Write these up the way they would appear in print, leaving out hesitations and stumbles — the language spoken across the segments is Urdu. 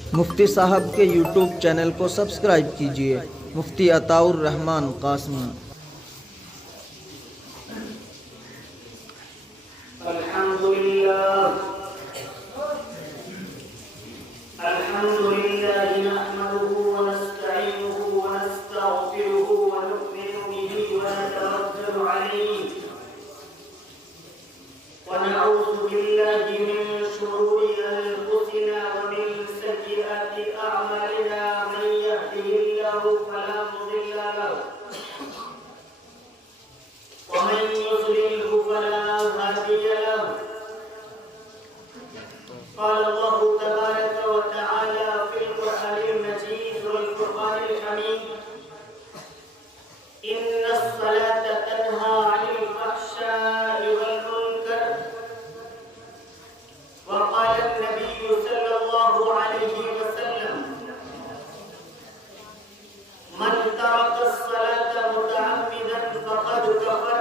مفتی صاحب کے یوٹیوب چینل کو سبسکرائب کیجیے، مفتی عطاء الرحمن قاسمی۔ الحمد لله نحمده ونستعينه ونستغفره ونؤمن به ونتوكل عليه ونعوذ بالله من شرور أنفسنا ومن سيئات أعمالنا، من يهده الله فلا مضل له ومن يضلله فلا هادي له. قال الله تبارك وتعالى في القرآن المجيد والفرقان الحميد: إن الصلاة تنهى عن الفحشاء والمنكر. وقال النبي صلى الله عليه وسلم: من ترك الصلاة متعمدا فقد كفر.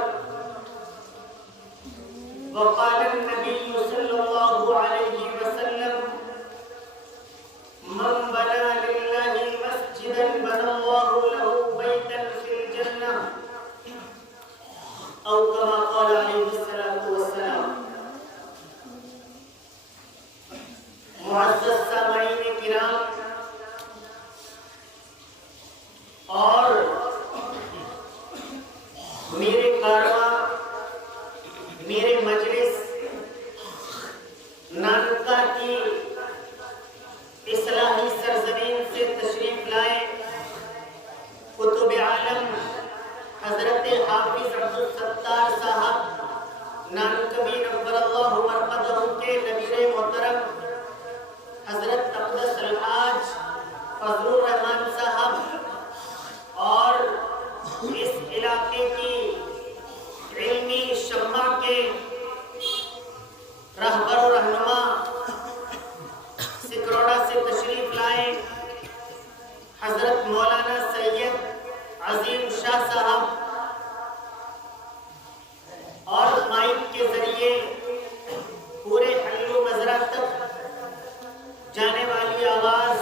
وقال النبي صلى الله عليه وسلم: من بنى لله مسجدا بنى الله له بيتا في الجنة، أو كما قال عليه الصلاة والسلام. معزز سامعین کرام اور میرے کارواں، میرے مجلس نانکا کی اصلاحی سرزمین سے تشریف لائے قطب عالم حضرت حافظ عبدالستار صاحب نانکبی نور اللہ مرقدہ کے نبیر محترم حضرت اقدس الحاج فضل الرحمن صاحب اور اس علاقے کی علمی شمع کے رہبر و رہنما سکروڑا سے تشریف لائے حضرت مولانا سید عظیم شاہ صاحب، اور مائک کے ذریعے پورے حلو مزرعہ تک جانے والی آواز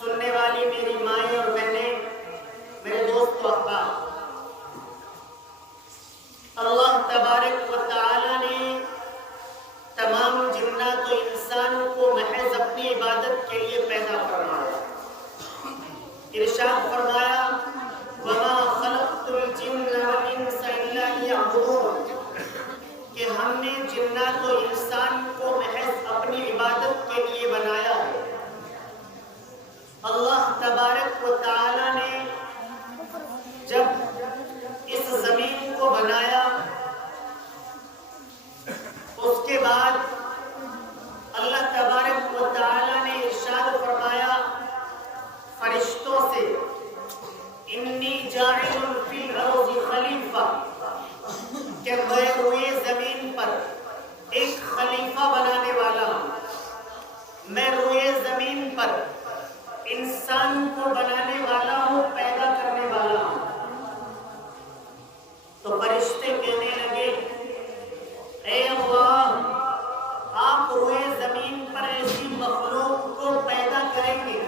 سننے والی میری مائیں اور بہنیں، میرے دوست و احباب، اللہ تبارک و تعالی نے تمام جنات و انسانوں کو محض اپنی عبادت کے لیے پیدا فرمایا۔ ارشاد فرمایا: وَمَا خَلَقْتُ الْجِنَّ وَالْإِنسَ إِلَّا لِيَعْبُدُونِ، کہ ہم نے جنات و انسان کو محض اپنی عبادت کے لیے بنایا ہے۔ اللہ تبارک و تعالی نے جب اس زمین کو بنایا، اس کے بعد اللہ تبارک و تعالی نے ارشاد فرمایا فرشتوں سے: انی جاعل فی الارض خلیفہ، کہ میں روئے زمین پر ایک خلیفہ بنانے والا ہوں، میں روئے زمین پر انسان کو بنانے والا ہوں، پیدا کرنے والا ہوں۔ تو فرشتے کہنے لگے: اے اللہ، آپ روئے زمین پر ایسی مخلوق کو پیدا کریں گے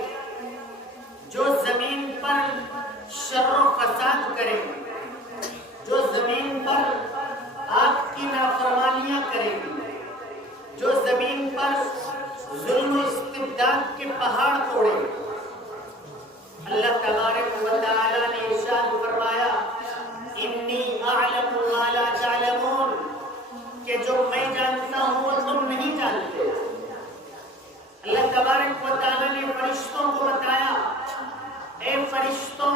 جو زمین پر شر و فساد کریں گے، جو زمین پر آپ کی نافرمانیاں کریں گے، جو زمین پر ظلم و استبداد کے پہاڑ توڑیں گے۔ اللہ تبارک و تعالی نے ارشاد فرمایا: انی اعلم ما لا تعلمون، کہ جو میں جانتا ہوں وہ تم نہیں جانتے۔ اللہ تبارک و تعالی نے فرشتوں کو بتایا: اے فرشتوں،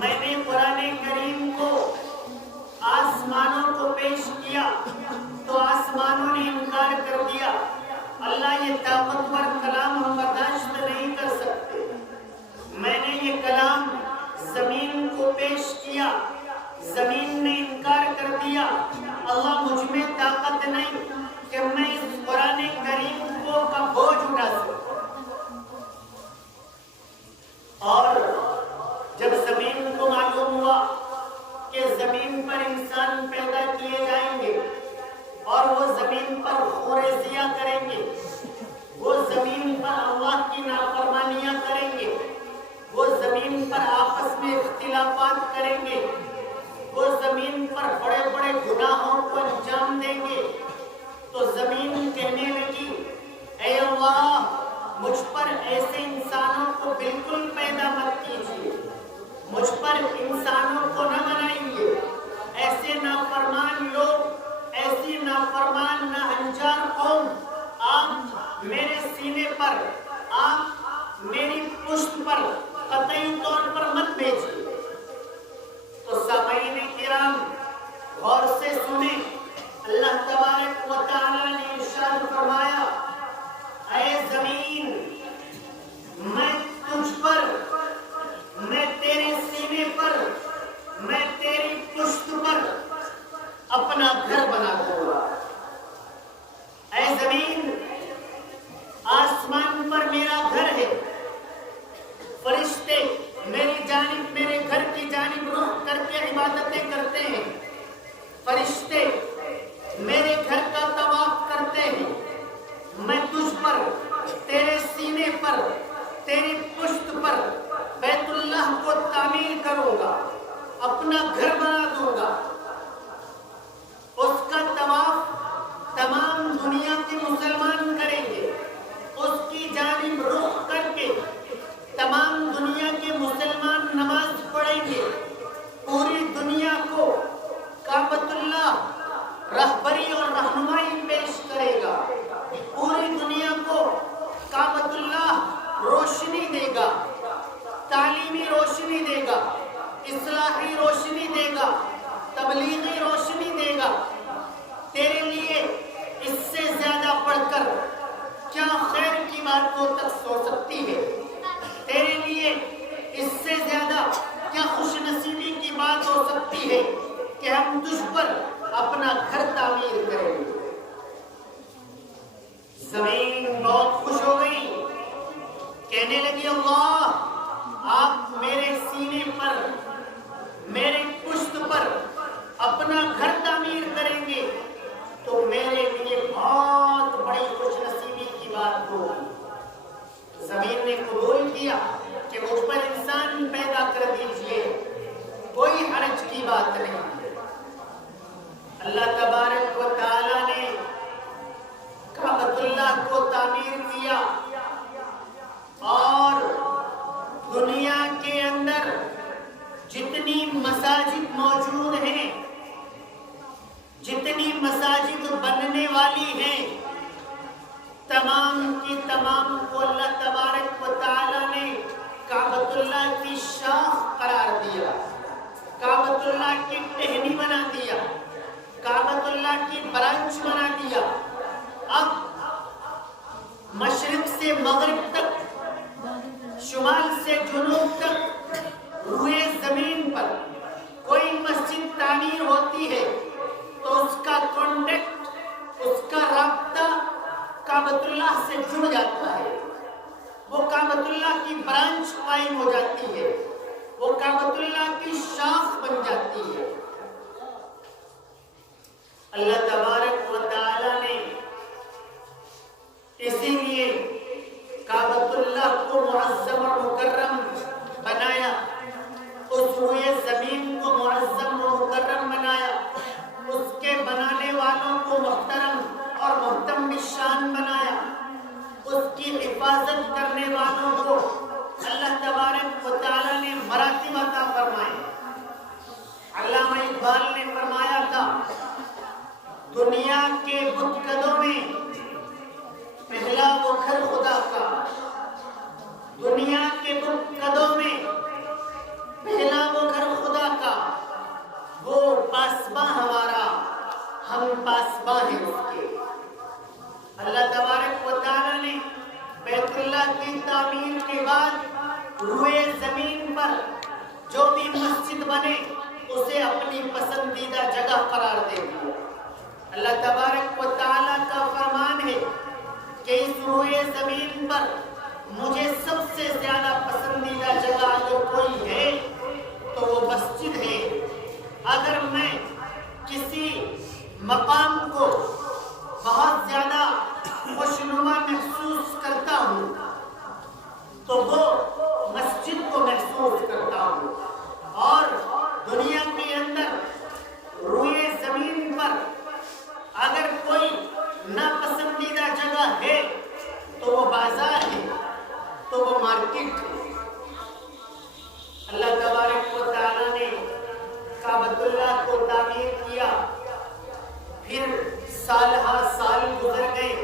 میں نے قرآن کریم کو آسمانوں کو پیش کیا تو آسمانوں نے انکار کر دیا۔ اللہ یہ طاقتور کلام ہم برداشت نہیں کر سکتے۔ میں نے یہ کلام زمین کو پیش کیا، زمین نے انکار کر دیا۔ اللہ مجھ میں طاقت نہیں کہ میں اس قرآن کریم کو کا بوجھ اٹھا سکوں۔ اور جب زمین کو معلوم کی نافرمانیاں کریں گے، وہ زمین پر آپس میں اختلافات کریں گے، وہ زمین پر بڑے بڑے گناہوں کو انجام دیں گے، تو زمین کہنے لگی اے اللہ مجھ پر ایسے انسانوں کو بالکل پیدا مت کیجیے، مجھ پر انسانوں کو نہ بنائیے، ایسے نافرمان لوگ، ایسی نافرمان ناہنجار قوم آپ میرے سینے پر، آپ میری پشت پر قطعی طور پر مت بھیجیے۔ تو سامعین کرام غور سے سنیں، اللہ تبارک و تعالیٰ نے ارشاد فرمایا اے زمین میں تجھ پر، میں تیرے سینے پر، میں تیری پشت پر اپنا گھر بنا دوں گا۔ اے زمین آسمان پر میرا گھر ہے، فرشتے میری جانب، میرے گھر کی جانب رخ کر کے عبادتیں کرتے ہیں، فرشتے میرے گھر کا طواف کرتے ہیں، میں تجھ پر، تیرے سینے پر، تیری پشت پر بیت اللہ کو تعمیر کروں گا، اپنا گھر بنا دوں گا، اس کا طواف تمام دنیا کے مسلمان کریں گے، اس کی جانب رخ کر کے تمام دنیا کے مسلمان نماز پڑھیں گے، پوری دنیا کو کعبۃ اللہ رہبری اور رہنمائی پیش کرے گا، پوری دنیا کو کعبۃ اللہ روشنی دے گا، تعلیمی روشنی دے گا، اصلاحی روشنی دے گا، تبلیغی روشنی دے گا۔ تیرے لیے اس سے زیادہ پڑھ کر کیا خیر کی بات تو تک ہو سکتی ہے؟ تیرے لیے اس سے زیادہ کیا خوش نصیبی کی بات ہو سکتی ہے کہ ہم تجھ پر اپنا گھر تعمیر کریں گے؟ زمین بہت خوش ہو گئی، کہنے لگی اللہ آپ میرے سینے پر، میرے پشت پر اپنا گھر تعمیر کریں گے تو میرے لیے بہت بڑی خوش نصیبی کی بات ہوگی۔ زمین نے قبول کیا کہ مجھ پر انسان پیدا کر دیجئے، کوئی حرج کی بات نہیں۔ اللہ تبارک و تعالیٰ نے کعبۃ اللہ کو تعمیر کیا اور دنیا کے اندر جتنی مساجد موجود ہیں، جتنی مساجد بننے والی ہیں، تمام کی تمام کو اللہ تبارک و تعالیٰ نے کعبۃ اللہ کی شاخ قرار دیا، کعبۃ اللہ کی ٹہنی بنا دیا، کعبۃ اللہ کی برانچ بنا دیا۔ اب مشرق سے مغرب تک، شمال سے جنوب تک روئے زمین پر کوئی مسجد تعمیر ہوتی ہے تو اس کا کانٹیکٹ، اس کا رابطہ کعبۃ اللہ سے جڑ جاتا ہے، وہ کعبۃ اللہ کی برانچ قائم ہو جاتی ہے، وہ کعبۃ اللہ کی شاخ بن جاتی ہے۔ اللہ تبارک و تعالیٰ نے اسی لیے کعبۃ اللہ کو معظم اور مکرم بنایا، اس روئے زمین کو معظم و مکرم بنایا، اس کے بنانے والوں کو محترم اور محترم شان بنایا، اس کی حفاظت کرنے والوں کو اللہ تبارک و تعالیٰ نے مراتب عطا فرمائے۔ علامہ اقبال نے فرمایا تھا دنیا کے بتکدوں میں پہلا وہ گھر خدا کا، دنیا کے بتکدوں میں پہلا وہ گھر خدا کا، وہ پاسباں ہمارا، ہم پاسباں ہیں اس کے۔ اللہ تبارک و تعالیٰ نے بیت اللہ کی تعمیر کے بعد روئے زمین پر جو بھی مسجد بنے اسے اپنی پسندیدہ جگہ قرار دے دیا۔ اللہ تبارک و تعالیٰ کا فرمان ہے کہ اس روئے زمین پر مجھے سب سے زیادہ پسندیدہ جگہ جو کوئی ہے تو وہ مسجد ہے۔ اگر میں کسی مقام کو بہت زیادہ خوشنما محسوس کرتا ہوں وہ بازار ہے تو وہ مارکیٹ ہے۔ اللہ تبارک و تعالیٰ نے کعبۃ اللہ کو تعمیر کیا، پھر سال ہا سال گزر گئے،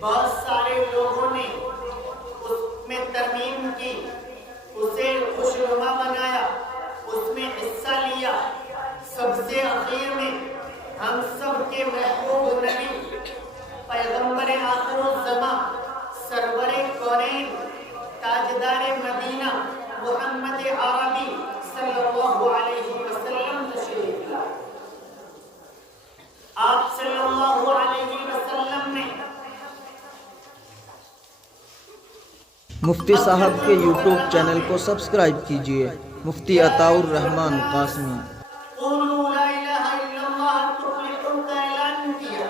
بہت سارے لوگوں نے اس میں ترمیم کی، اسے خوشنما بنایا، اس میں حصہ لیا۔ سب سے اخیر میں ہم سب کے محبوب نبی پیغمبر آخر الزماں سرور کونین تاجدار مدینہ محمد عربی صلی اللہ علیہ وسلم تشریف لائے۔ آپ صلی اللہ علیہ وسلم نے مفتی صاحب کے یوٹیوب چینل کو سبسکرائب کیجیے، مفتی عطاء الرحمان قاسمی۔ قولوا لا الہ الا اللہ تفلحوا کا اعلان کیا۔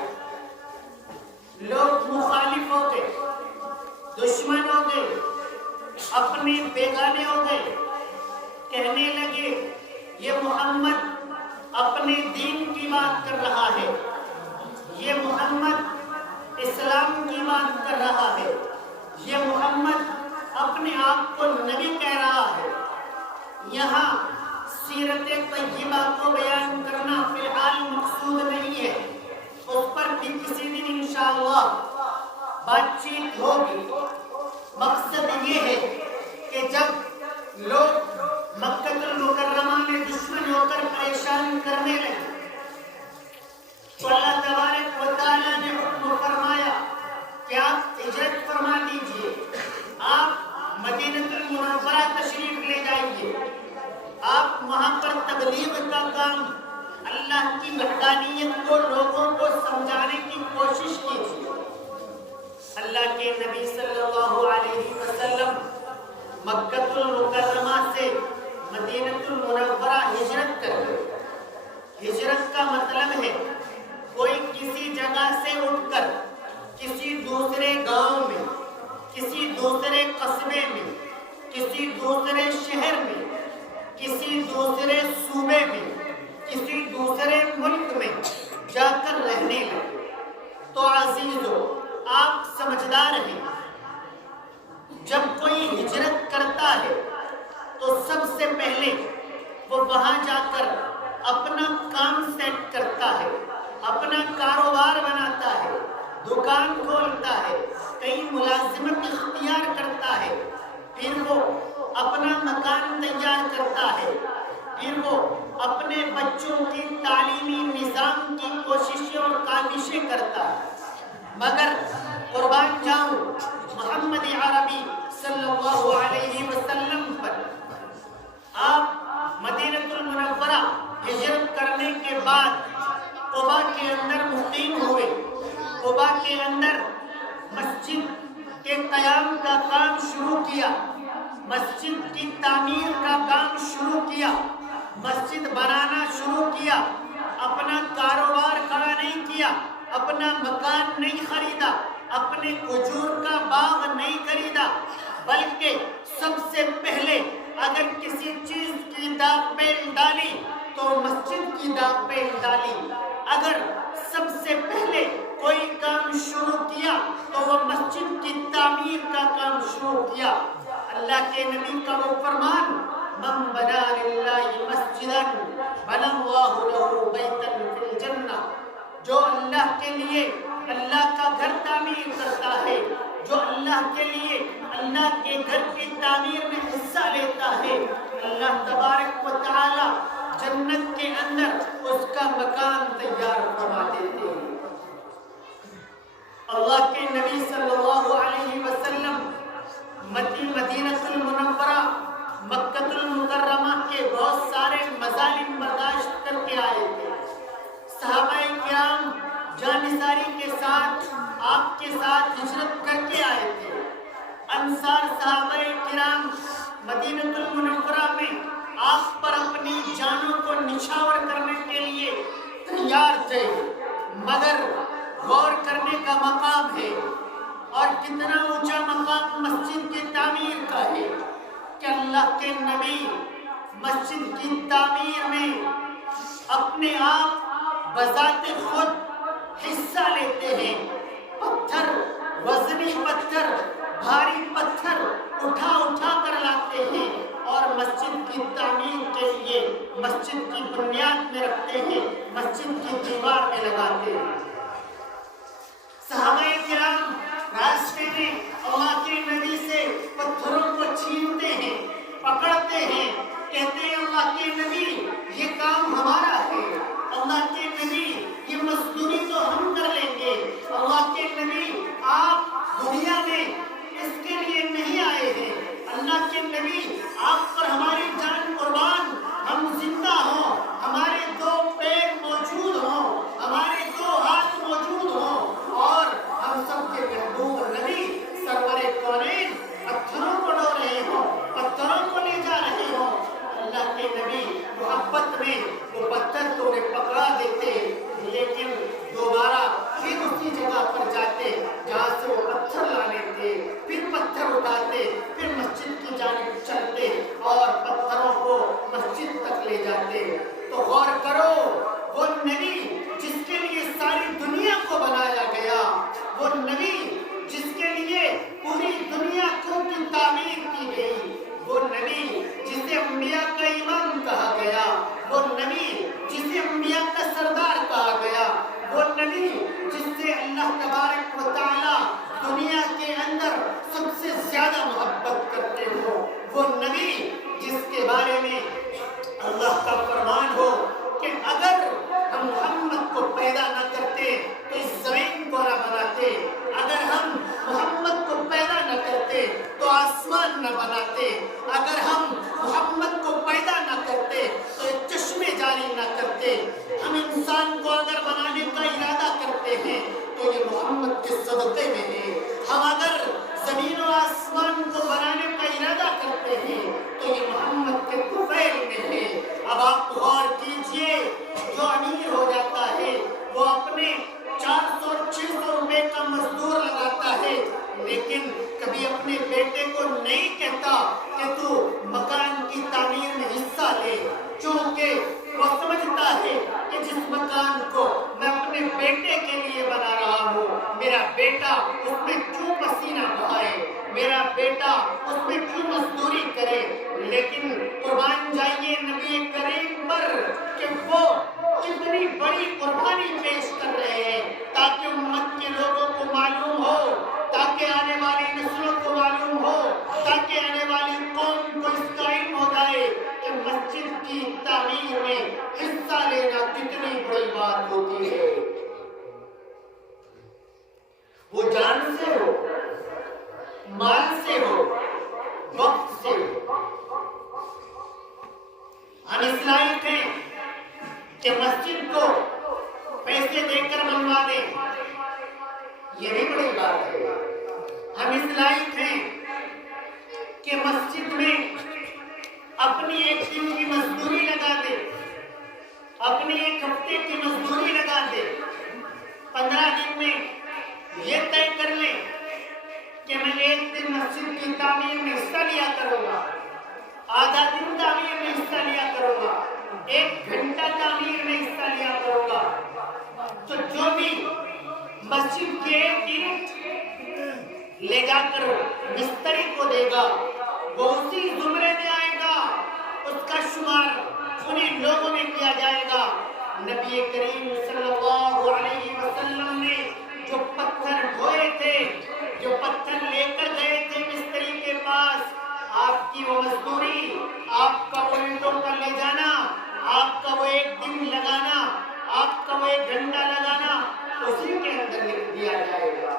لوگ مخالف ہو گئے، دشمن ہو گئے، اپنے بیگانے ہو گئے، کہنے لگے یہ محمد اپنے دین کی بات کر رہا ہے، یہ محمد اسلام کی بات کر رہا ہے، یہ محمد اپنے آپ کو نبی کہہ رہا ہے۔ یہاں سیرت طیبہ کو بیان کرنا فی الحال مقصود نہیں ہے، اس پر بھی کسی دن انشاءاللہ بات چیت ہوگی۔ مقصد یہ ہے کہ جب لوگ مکہ المکرمہ میں دشمن ہو کر پریشان کرنے لگے تو اللہ تبارک و تعالیٰ نے حکم فرمایا کہ آپ ہجرت فرما دیجئے، آپ مدینہ المنورہ تشریف لے جائیے، آپ وہاں پر تبلیغ کا کام، اللہ کی وحدانیت کو لوگوں کو سمجھانے کی کوشش کیجیے۔ اللہ کے نبی صلی اللہ علیہ وسلم مکہ المکرمہ سے مدینہ المنورہ ہجرت کر گئے۔ ہجرت کا مطلب ہے کوئی کسی جگہ سے اٹھ کر کسی دوسرے گاؤں میں، کسی دوسرے قصبے میں، کسی دوسرے شہر میں، کسی دوسرے صوبے میں، کسی دوسرے ملک میں جا کر رہنے لگے۔ تو عزیزو، آپ سمجھدار ہیں، جب کوئی ہجرت کرتا ہے تو سب سے پہلے وہ وہاں جا کر اپنا کام سیٹ کرتا ہے، اپنا کاروبار بناتا ہے، دکان کھولتا ہے، کئی ملازمت اختیار کرتا ہے، پھر وہ اپنا مکان تیار کرتا ہے، پھر وہ اپنے بچوں کی تعلیمی نظام کی کوششیں اور کاوشیں کرتا ہے۔ مگر قربان جاؤں محمد عربی صلی اللہ علیہ وسلم پر، آپ مدینہ المنورہ ہجرت کرنے کے بعد قباء کے اندر مقیم ہوئے، قباء کے اندر مسجد کے قیام کا کام شروع کیا، مسجد کی تعمیر کا کام شروع کیا، مسجد بنانا شروع کیا، اپنا کاروبار کھڑا نہیں کیا، اپنا مکان نہیں خریدا، اپنے کھجور کا باغ نہیں خریدا، بلکہ سب سے پہلے اگر کسی چیز کی داغ پیل ڈالی تو مسجد کی داغ پیل ڈالی، اگر سب سے پہلے کوئی کام شروع کیا تو وہ مسجد کی تعمیر کا کام شروع کیا۔ اللہ کے نبی کا وہ فرمان، من بنا للہ مسجدا بنا اللہ لہ بیتا فی الجنہ، جو اللہ کے لیے اللہ کا گھر تعمیر کرتا ہے، جو اللہ کے لیے اللہ کے گھر کی تعمیر میں حصہ لیتا ہے، اللہ تبارک و تعالی جنت کے اندر اس کا مکان تیار فرما دیتے ہیں۔ اللہ کے نبی صلی اللہ علیہ وسلم مدینہ المنورہ مکہ المکرمہ کے بہت سارے مظالم برداشت کر کے آئے تھے۔ صحابہ کرام جانثاری کے ساتھ آپ کے ساتھ ہجرت کر کے آئے تھے۔ انصار صحابہ کرام مدینہ المنورہ میں آپ پر اپنی جانوں کو نچھاور کرنے کے لیے تیار تھے، مگر غور کرنے کا مقام ہے اور کتنا اونچا مقام مسجد کی تعمیر کا ہے کہ اللہ کے نبی مسجد کی تعمیر میں اپنے آپ بذات خود حصہ لیتے ہیں، پتھر وزنی پتھر، بھاری پتھر اٹھا اٹھا کر لاتے ہیں اور مسجد کی تعمیر کے لیے مسجد کی بنیاد میں رکھتے ہیں، مسجد کی دیوار میں لگاتے ہیں۔ صحابہ کرام راستے میں اللہ کے نبی سے پتھروں کو چھینتے ہیں، پکڑتے ہیں، کہتے ہیں اللہ کے نبی یہ کام ہمارا ہے، اللہ کے نبی یہ مزدوری تو ہم کر لیں گے، اللہ کے نبی آپ دنیا میں اس کے لیے نہیں آئے ہیں، اللہ کے نبی آپ پر ہماری جان قربان، ہم زندہ ہوں، ہمارے 2 پیر موجود ہوں، ہمارے 2 ہاتھ موجود ہوں اور ہم سب کے محبوب نبی سرور کونین پتھروں کو ڈو رہے ہوں، پتھروں کو لے جا رہے ہوں، اللہ کے نبی محبت میں وہ پتھر تو انہیں پکڑا دیتے لیکن دوبارہ پھر اسی جگہ پر جاتے جہاں سے وہ پتھر لانے تھے، پھر پتھر اٹھاتے، پھر مسجد کی جانب چلتے اور پتھروں کو مسجد تک لے جاتے۔ تو غور کرو، وہ نبی جس کے لیے ساری دنیا کو بنایا گیا، وہ نبی جس کے لیے پوری دنیا کو کی تعمیر کی گئی، وہ نبی جسے انبیاء کا امام کہا گیا، وہ نبی جسے انبیاء کا سردار کہا گیا، وہ نبی جس سے اللہ تبارک و تعالی دنیا کے اندر سب سے زیادہ محبت کرتے ہو، وہ نبی جس کے بارے میں اللہ کا فرمان ہو کہ اگر ہم محمد کو پیدا نہ کرتے تو اس زمین کو نہ بناتے، اگر ہم محمد کو پیدا نہ کرتے تو آسمان نہ بناتے، اگر ہم محمد کو پیدا نہ کرتے تو یہ چشمے جاری نہ کرتے، ہم انسان کو اگر بنانے کا ارادہ کرتے ہیں تو یہ محمد کے صدقے میں ہے، ہم اگر زمین و آسمان کو بنانے کا ارادہ کرتے ہیں تو یہ محمد کے طفیل میں ہے۔ اب آپ غور کیجئے، جو امیر ہو جاتا ہے وہ اپنے 400 600 روپے کا مزدور لگاتا ہے لیکن کبھی اپنے بیٹے کو نہیں کہتا کہ تو مکان کی تعمیر میں حصہ لے، چونکہ وہ سمجھتا ہے کہ جس مکان کو میں اپنے بیٹے کے لیے بنا رہا ہوں، میرا بیٹا اس میں کیوں پسینہ بہائے، میرا بیٹا اس میں کیوں مزدوری کرے۔ لیکن قربان جائیے نبی کریم پر کہ وہ کتنی بڑی قربانی پیش کر رہے ہیں تاکہ امت کے لوگوں کو معلوم ہو، تاکہ آنے والی نسلوں کو معلوم ہو، تاکہ آنے والی قوم کو اس کا علم ہو جائے کہ مسجد کی تعمیر میں حصہ لینا کتنی بڑی بات ہوتی ہے۔ وہ جان سے ہو، مال سے ہو، وقت سے ہو۔ ہم اس لائق ہیں کہ مسجد کو پیسے دے کر بنوا دیں، یہ نہیں بڑی بات ہے۔ ہم اس لائق ہیں کہ مسجد میں اپنی 1 دن کی مزدوری لگا دے، اپنی 1 ہفتے کی مزدوری لگا دے، 15 دن میں یہ طے کر لیں کہ میں 1 دن مسجد کی تعمیر میں حصہ لیا کروں گا، آدھا دن تعمیر میں حصہ لیا کروں گا، 1 گھنٹہ تعمیر میں حصہ لیا کروں گا۔ تو جو بھی مسجد کے 1 اینٹ لے جا کر مستری کو دے گا وہ اسی زمرے میں آئے گا، اس کا شمار انہیں لوگوں میں کیا جائے گا۔ نبی کریم صلی اللہ علیہ وسلم نے جو پتھر ڈھوئے تھے، جو پتھر لے کر گئے تھے مستری کے پاس، آپ کی وہ مزدوری، آپ کا وہ اینٹوں پر لے جانا، آپ کا وہ 1 دن لگانا، آپ کا وہ 1 گھنٹہ لگانا اسی کے اندر لکھ دیا جائے گا۔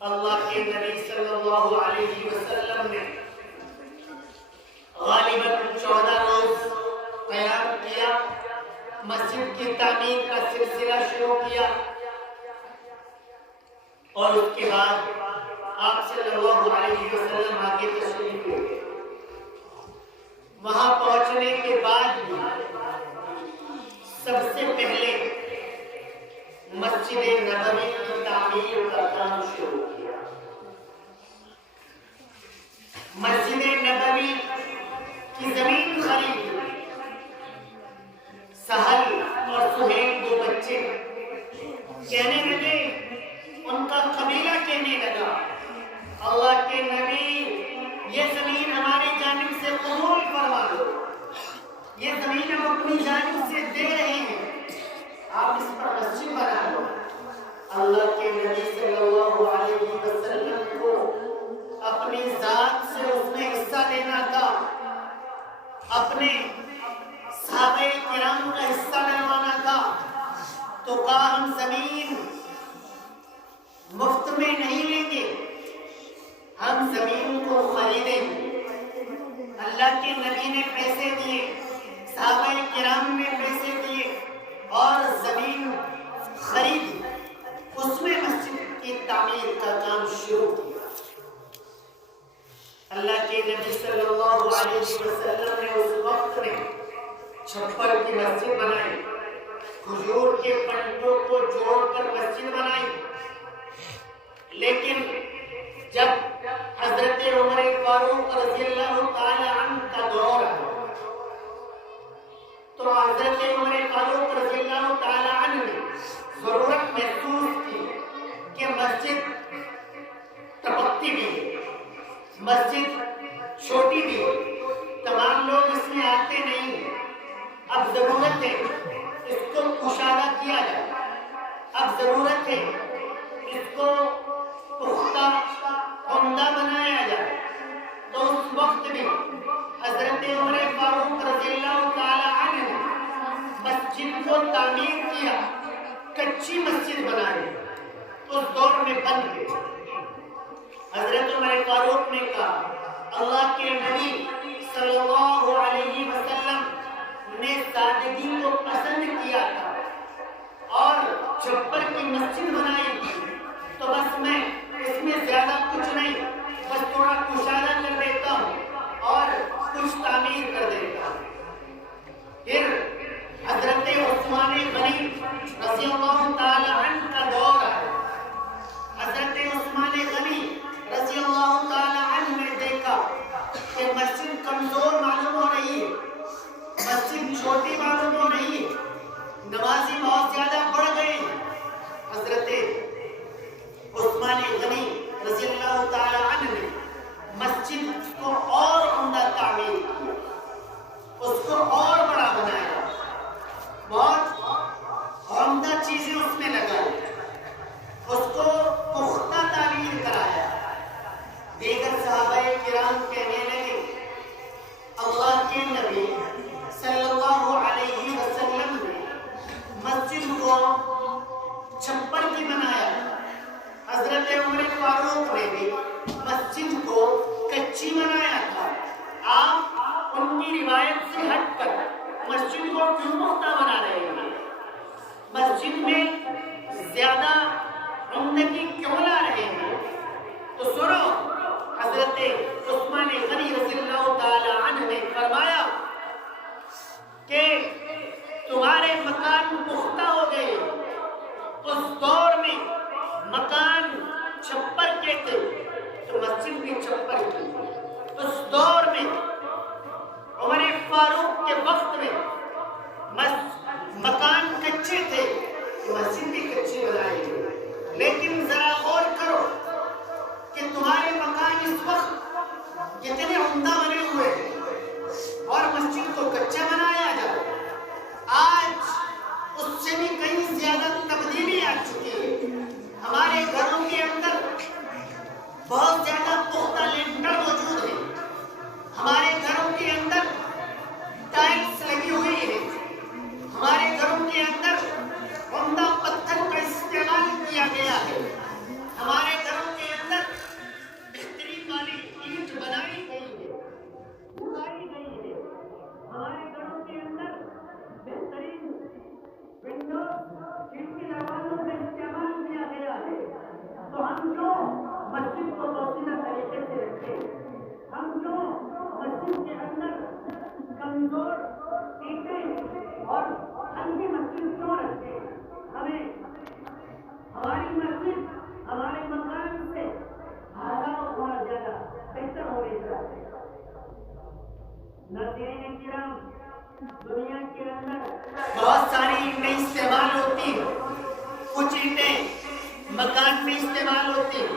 اللہ کے نبی صلی اللہ علیہ وسلم نے غالباً 14 روز قیام کیا، مسجد کی تعمیر کا سلسلہ شروع کیا اور اس کے بعد آپ صلی اللہ علیہ وسلم آگے تشریف لے گئے۔ وہاں پہنچنے کے بعد بھی سب سے پہلے مسجد نبوی کی تعمیر کا کام شروع کیا۔ مسجد نبوی کی زمین خریدی، سہل اور سہیل 2 بچے کہنے لگے اللہ کے نبی یہ زمین ہماری جانب سے قبول فرما لو، یہ زمین ہم اپنی جانب سے دے رہے ہیں، آپ اس پر مسجد بنا لو۔ اللہ کے نبی صلی اللہ علیہ وسلم کو اپنی ذات سے اس میں حصہ لینا تھا، اپنے صحابہ کرام کا حصہ ڈلوانا تھا، تو کہا ہم زمین مفت میں نہیں لیں گے، ہم زمین کو خریدیں گے۔ اللہ کے نبی نے پیسے دیے، صحابہ کرام نے پیسے دیے اور زمین خریدی، اس میں مسجد کی تعمیر کا کام شروع کیا۔ اللہ کے نبی صلی اللہ علیہ وسلم نے اس وقت میں چھپر کی مسجد بنائی، کھجور کے پنڈوں کو جوڑ کر مسجد بنائی، لیکن جب حضرت عمر فاروق رضی اللہ تعالی عنہ کا دور آیا تو حضرت عمر فاروق رضی اللہ تعالی عنہ نے ضرورت محسوس کی کہ مسجد ٹپکتی بھی ہے، مسجد چھوٹی بھی ہے، تمام لوگ اس میں آتے نہیں ہیں، اب ضرورت ہے اس کو کشادہ کیا جائے، اب ضرورت ہے اس کو پختہ عمدہ بنایا جائے۔ تو اس وقت میں حضرت عمر فاروق رضی اللہ تعالی عنہ نے مسجد کو تعمیر کیا، کچی مسجد بنائی، اس دور میں بن گئی۔ حضرت عمر فاروق نے کہا اللہ کے نبی صلی اللہ علیہ وسلم نے سادگی کو پسند کیا تھا اور چھپر کی مسجد بنائی تھی، تو بس میں اس میں زیادہ کچھ نہیں، بس تھوڑا کشادہ کر دیتا ہوں اور کچھ تعمیر کر دیتا ہوں۔ پھر حضرت عثمان غنی رضی اللہ تعالی عنہ کا دور آیا۔ حضرت عثمان غنی رضی اللہ تعالی عنہ نے دیکھا کہ مسجد کمزور معلوم ہو رہی ہے، مسجد چھوٹی معلوم ہو رہی ہے، نمازی بہت زیادہ بڑھ گئے ہیں۔ حضرت عثمان غنی رضی اللہ تعالی عنہ نے مسجد کو اور عمدہ تعمیر کی، اس کو اور بڑا بنایا، بہت عمدہ چیزیں اس میں لگائی، اس کو پختہ تعمیر کرایا۔ دیگر صحابہ کرام کہنے لگے اللہ کے نبی صلی اللہ علیہ وسلم نے مسجد کو چھپر کی بنایا، حضرت عمر فاروق نے بھی مسجد کو کچی بنایا تھا، آپ ان کی روایت سے ہٹ کر مسجد کو کیوں پختہ بنا رہے ہیں؟ مسجد میں زیادہ عمدگی کیوں لا رہے ہیں؟ تو سنو، حضرت عثمان غنی رضی اللہ تعالی عنہ نے فرمایا کہ تمہارے مکان پختہ ہو گئے۔ اس دور میں مکان چھپر کے تھے تو مسجد بھی چھپر کی۔ اس دور میں عمر فاروق کے وقت میں مکان کچے تھے، مسجد بھی کچی بنائی گئی۔ لیکن ذرا غور کرو کہ تمہارے مکان اس وقت کتنے عمدہ بنے ہوئے ہیں اور مسجد کو کچا بنایا جائے۔ آج اس سے بھی کہیں زیادہ تبدیلی آ چکی ہے۔ ہمارے گھروں کے اندر بہت زیادہ پختہ لینٹر موجود ہے، ہمارے گھروں کے اندر ٹائلس لگی ہوئی ہے، ہمارے گھروں کے اندر عمدہ پتھر کا استعمال کیا گیا ہے، ہمارے گھروں کے اندر بہترین والی اینٹ بنائی گئی ہے، اگائی گئی ہے، ہمارے گھروں کے اندر بہترین ونڈو کھڑکی دروازوں کا استعمال کیا گیا ہے۔ تو ہم جو مسجد کو موزونہ طریقے سے رکھیں، ہم جو مسجد کے اندر کمزور اینٹیں اور ہلکی مسجد کیوں رکھیں؟ ہمیں ہماری مسجد ہمارے مکان سے ہزاروں گنا زیادہ بہتر ہونی چاہیے۔ ناظرین کرام، دنیا کے اندر بہت ساری اینٹیں استعمال ہوتی ہیں، کچھ اینٹیں مکان میں استعمال ہوتی ہیں،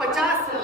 50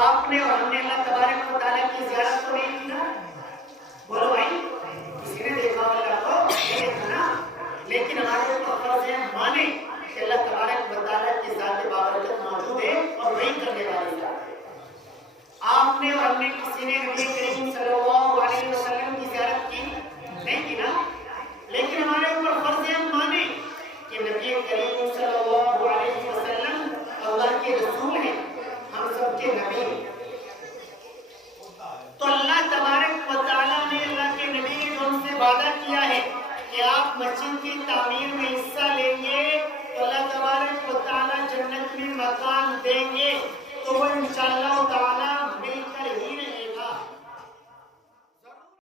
آپ نے اور ہم نے اللہ تبارک و تعالیٰ کی زیارت تو نہیں کی نا؟ بولو بھائی، کسی نے دیکھا ہوگا تو نہیں دیکھا نا، لیکن ہمارے اوپر فرض ہے مانے کہ اللہ تبارک و تعالیٰ کی ذات بابرکت موجود ہے اور وہی کرنے والی ذات ہے۔ آپ نے اور ہم نے کسی نے نبی کریم صلی اللہ علیہ وسلم کی زیارت کی نہیں کی نا، لیکن ہمارے اوپر فرض ہے مانے کہ نبی کریم صلی اللہ علیہ وسلم اللہ کے رسول ہیں، ہم سب کے نبی ہیں۔ تو اللہ تبارک و تعالیٰ نے اللہ کے نبی نے جو ان سے وعدہ کیا ہے کہ آپ مسجد کی تعمیر میں حصہ لیں